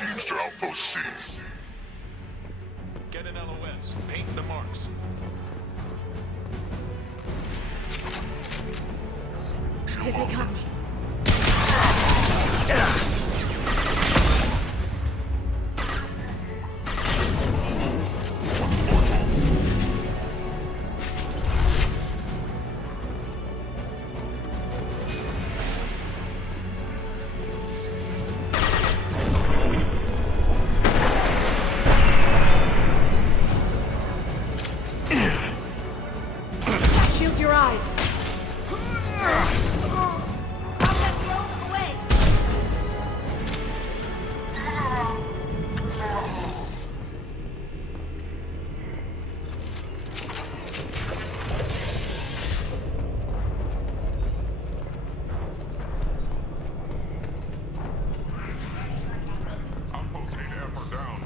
teams to Outpost C. Get an LOS. Paint the marks. Here they come. Shield your eyes. Outpost 8F are down.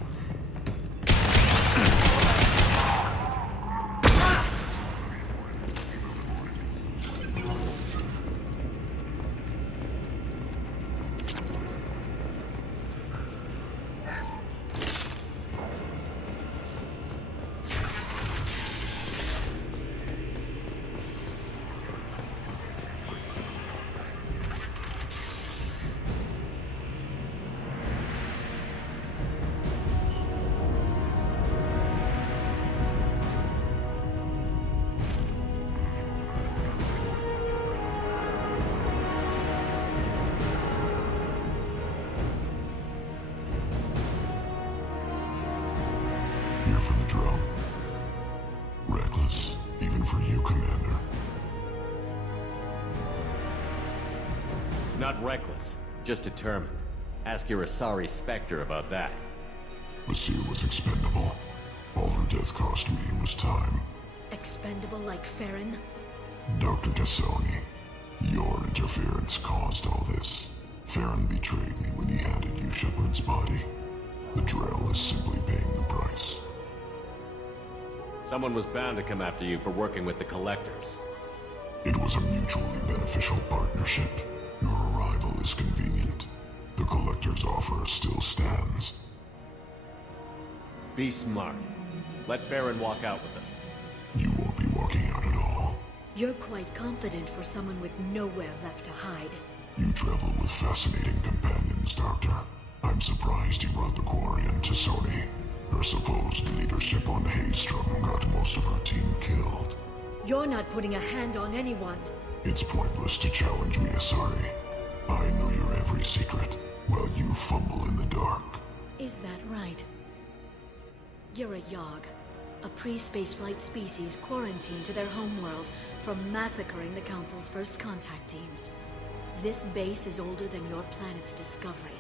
Here for the drone. Reckless, even for you, Commander. Not reckless, just determined. Ask your Asari Spectre about that. Monsieur was expendable. All her death cost me was time. Expendable like Farron? Dr. Tassoni, your interference caused all this. Farron betrayed me when he handed you Shepard's body. The Drell is simply paying the price. Someone was bound to come after you for working with the Collectors. It was a mutually beneficial partnership. Your arrival is convenient. The Collector's offer still stands. Be smart. Let Farron walk out with us. You won't be walking out at all. You're quite confident for someone with nowhere left to hide. You travel with fascinating companions, Doctor. I'm surprised you brought the Quarry into Sony. Her supposed leadership on Haystrom got most of her team killed. You're not putting a hand on anyone. It's pointless to challenge me, Asari. I know your every secret, while you fumble in the dark. Is that right? You're a Yogg, a pre-spaceflight species quarantined to their homeworld from massacring the Council's first contact teams. This base is older than your planet's discovery.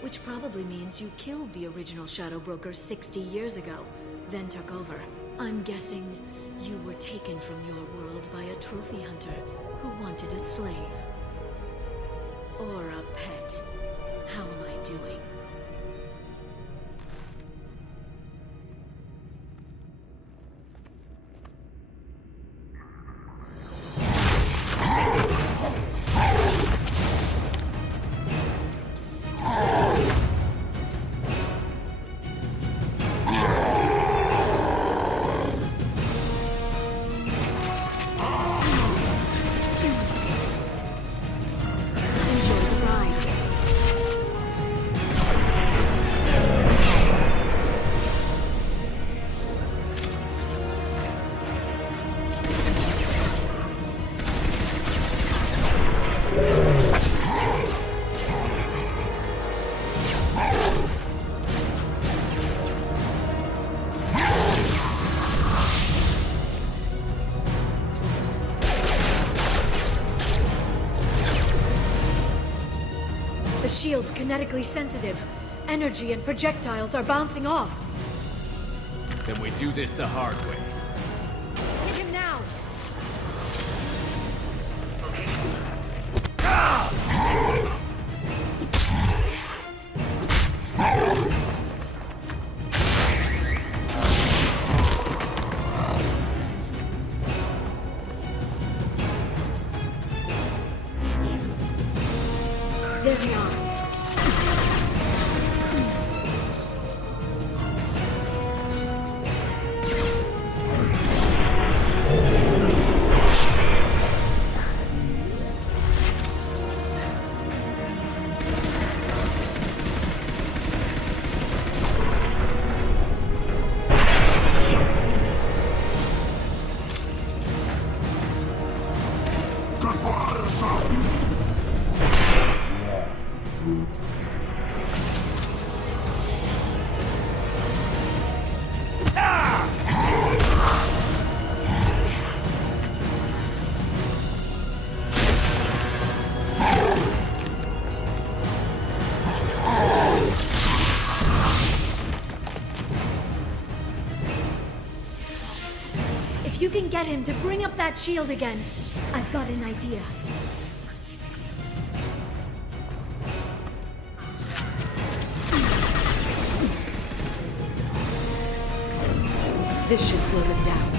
Which probably means you killed the original Shadow Broker 60 years ago, then took over. I'm guessing you were taken from your world by a trophy hunter who wanted a slave. Or a pet. How am I doing? The shield's kinetically sensitive. Energy and projectiles are bouncing off. Then we do this the hard way. Hit him now! There we are. you can get him to bring up that shield again, I've got an idea. This should slow them down.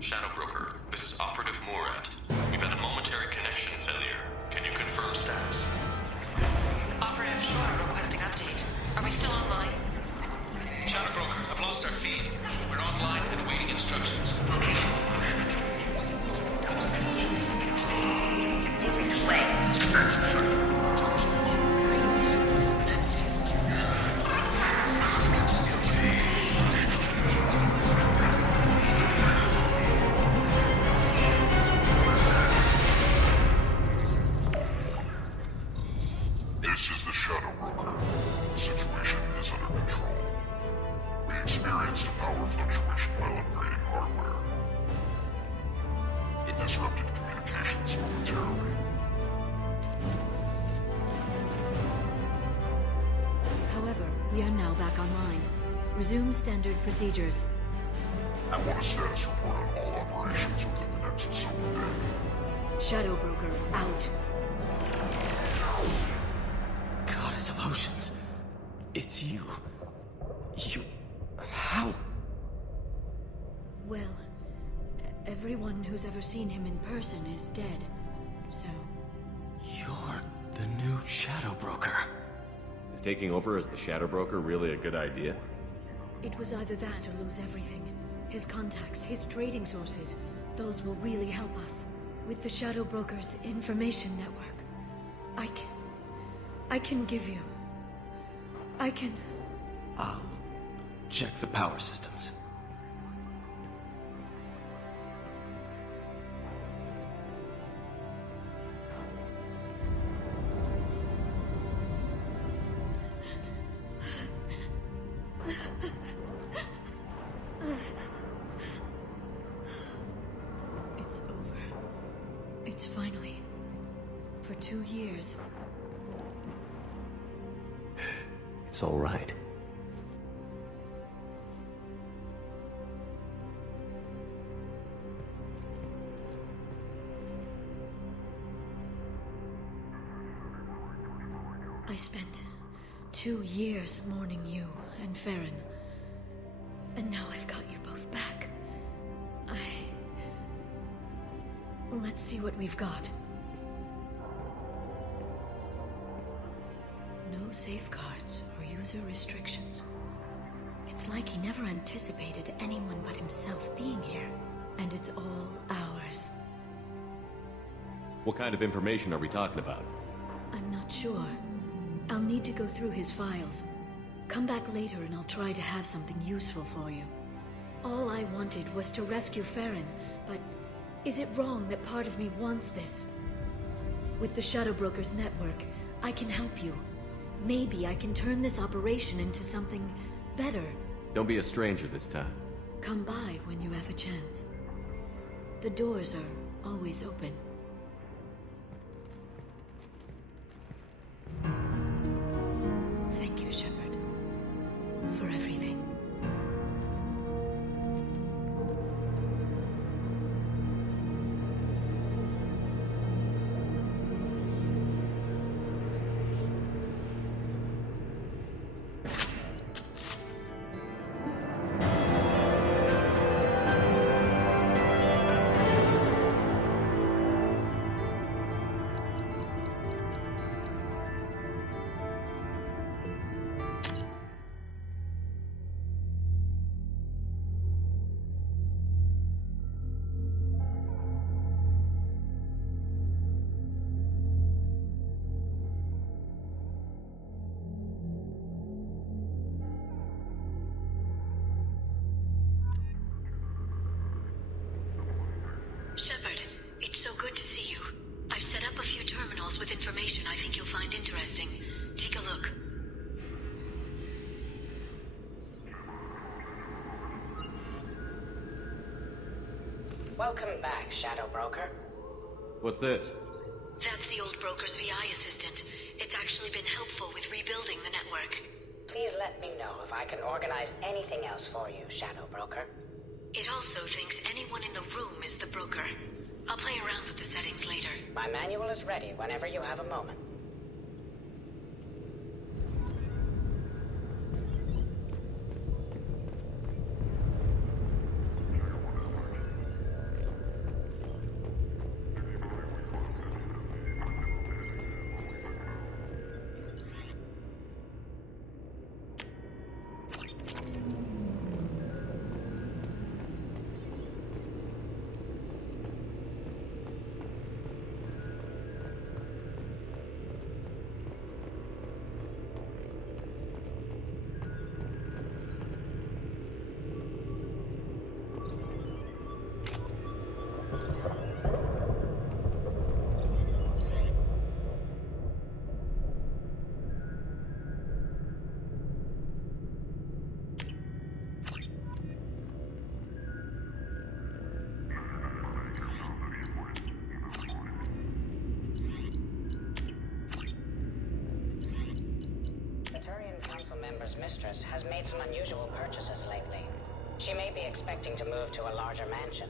Shadow Broker, this is Operative Murat. We've had a momentary connection failure. Can you confirm status? Operative, sure. Requesting update. Are we still online? Shadow Broker, I've lost our feed. We're online and awaiting instructions. This is the Shadow Broker. The situation is under control. We experienced a power fluctuation while upgrading hardware. It disrupted communications momentarily. However, we are now back online. Resume standard procedures. I want a status report on all operations within the next single day. Shadow Broker out. Goddess of Oceans. It's you. How? Well, everyone who's ever seen him in person is dead. So, You're the new Shadow Broker. Is taking over as the Shadow Broker really a good idea? it was either that or lose everything. His contacts, his trading sources, those will really help us. With the Shadow Broker's information network, I can give you... I'll check the power systems. It's over. It's finally... For 2 years. It's all right. I spent 2 years mourning you and Farron. And now I've got you both back. Let's see what we've got. No safeguards or user restrictions. It's like he never anticipated anyone but himself being here. And it's all ours. What kind of information are we talking about? I'm not sure. I'll need to go through his files. Come back later and I'll try to have something useful for you. All I wanted was to rescue Farron, but is it wrong that part of me wants this? With the Shadow Broker's network, I can help you. Maybe I can turn this operation into something Better. Don't be a stranger this time. Come by when you have a chance. The doors are always open. Thank you, Shepard, for everything. Shepard, it's so good to see you. I've set up a few terminals with information I think you'll find interesting. Take a look. Welcome back, Shadow Broker. What's this? That's the old broker's VI assistant. It's actually been helpful with rebuilding the network. Please let me know if I can organize anything else for you, Shadow Broker. It also thinks anyone in the room is the broker. I'll play around with the settings later. My manual is ready whenever you have a moment. Mistress has made some unusual purchases lately. She may be expecting to move to a larger mansion.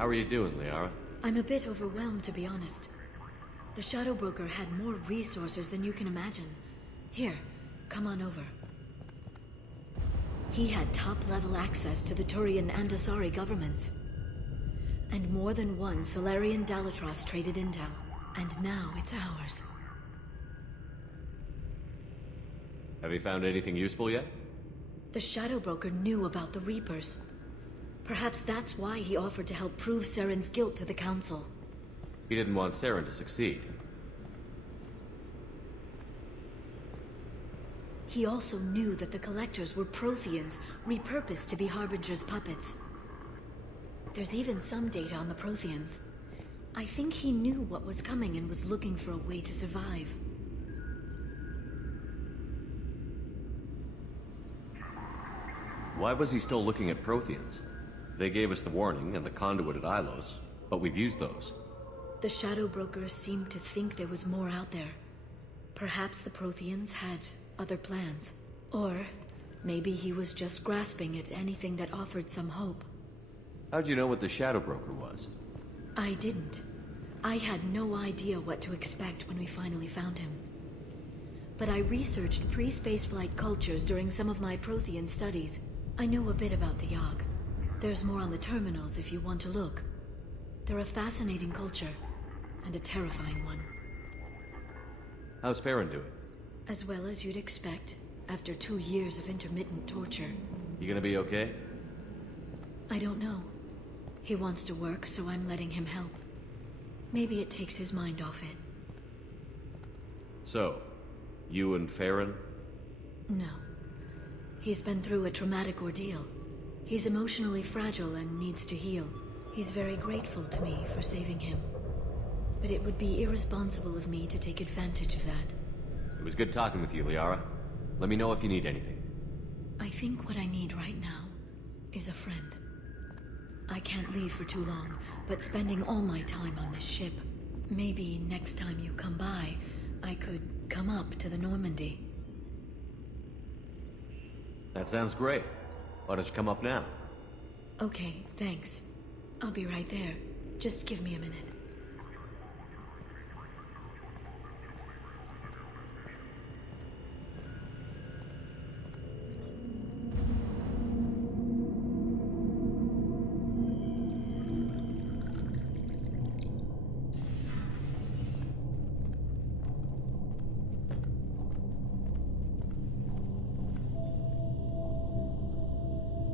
How are you doing, Liara? I'm a bit overwhelmed, to be honest. The Shadow Broker had more resources than you can imagine. Here, come on over. He had top-level access to the Turian and Asari governments. And more than one Solarian Dalatros traded intel. And now it's ours. Have you found anything useful yet? The Shadow Broker knew about the Reapers. Perhaps that's why he offered to help prove Saren's guilt to the Council. He didn't want Saren to succeed. He also knew that the Collectors were Protheans, repurposed to be Harbinger's puppets. There's even some data on the Protheans. I think he knew what was coming and was looking for a way to survive. Why was he still looking at Protheans? They gave us the warning and the conduit at Ilos, but we've used those. The Shadow Broker seemed to think there was more out there. Perhaps the Protheans had other plans. Or maybe he was just grasping at anything that offered some hope. How'd you know what the Shadow Broker was? I didn't. I had no idea what to expect when we finally found him. But I researched pre-spaceflight cultures during some of my Prothean studies. I know a bit about the Yogg. There's more on the terminals if you want to look. They're a fascinating culture, and a terrifying one. How's Farron doing? As well as you'd expect, after 2 years of intermittent torture. You gonna be okay? I don't know. He wants to work, so I'm letting him help. Maybe it takes his mind off it. So, you and Farron? No. He's been through a traumatic ordeal. He's emotionally fragile and needs to heal. He's very grateful to me for saving him. But it would be irresponsible of me to take advantage of that. It was good talking with you, Liara. Let me know if you need anything. I think what I need right now is a friend. I can't leave for too long, but spending all my time on this ship. Maybe next time you come by, I could come up to the Normandy. That sounds great. Why don't you come up now? Okay, thanks. I'll be right there. Just give me a minute.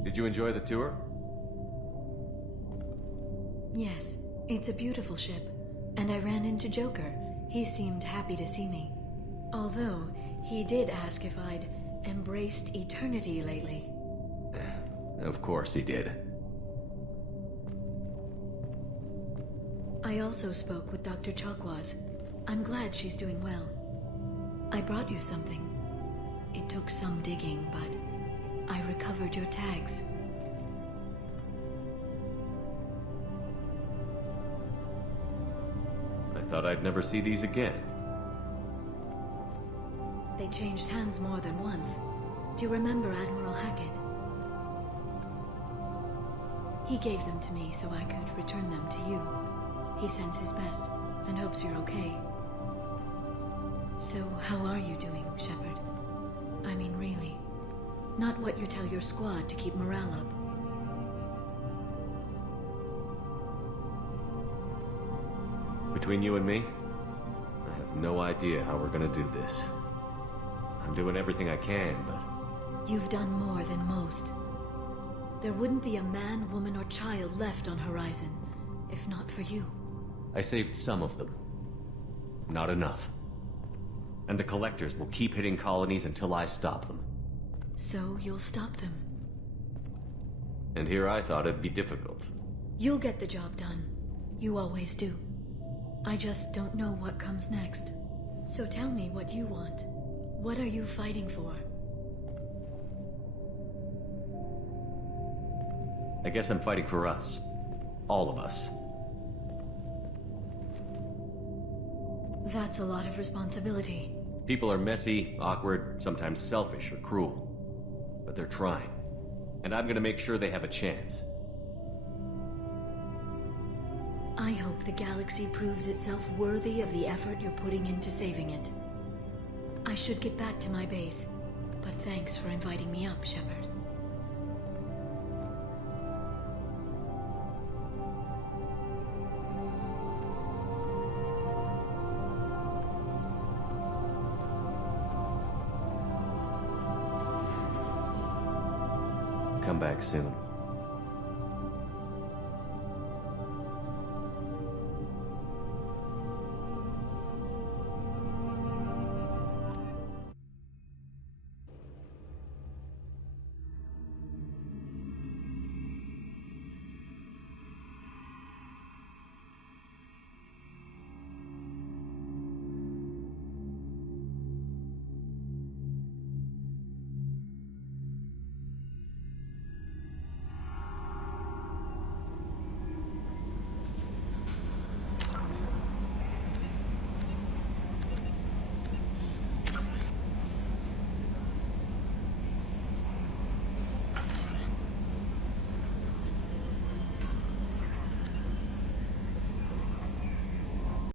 Did you enjoy the tour? Yes, it's a beautiful ship. And I ran into Joker. He seemed happy to see me. Although, he did ask if I'd embraced eternity lately. Of course he did. I also spoke with Dr. Chakwas. I'm glad she's doing well. I brought you something. It took some digging, but I recovered your tags. I thought I'd never see these again. They changed hands more than once. Do you remember Admiral Hackett? He gave them to me so I could return them to you. He sends his best and hopes you're okay. So how are you doing, Shepard? I mean, really. Not what you tell your squad to keep morale up. Between you and me, I have no idea how we're gonna do this. I'm doing everything I can, but... You've done more than most. There wouldn't be a man, woman, or child left on Horizon, if not for you. I saved some of them. Not enough. And the Collectors will keep hitting colonies until I stop them. So you'll stop them. And here I thought it'd be difficult. You'll get the job done. You always do. I just don't know what comes next. So tell me what you want. What are you fighting for? I guess I'm fighting for us. All of us. That's a lot of responsibility. People are messy, awkward, sometimes selfish or cruel. But they're trying. And I'm gonna make sure they have a chance. I hope the galaxy proves itself worthy of the effort you're putting into saving it. I should get back to my base, but thanks for inviting me up, Shepard. Come back soon.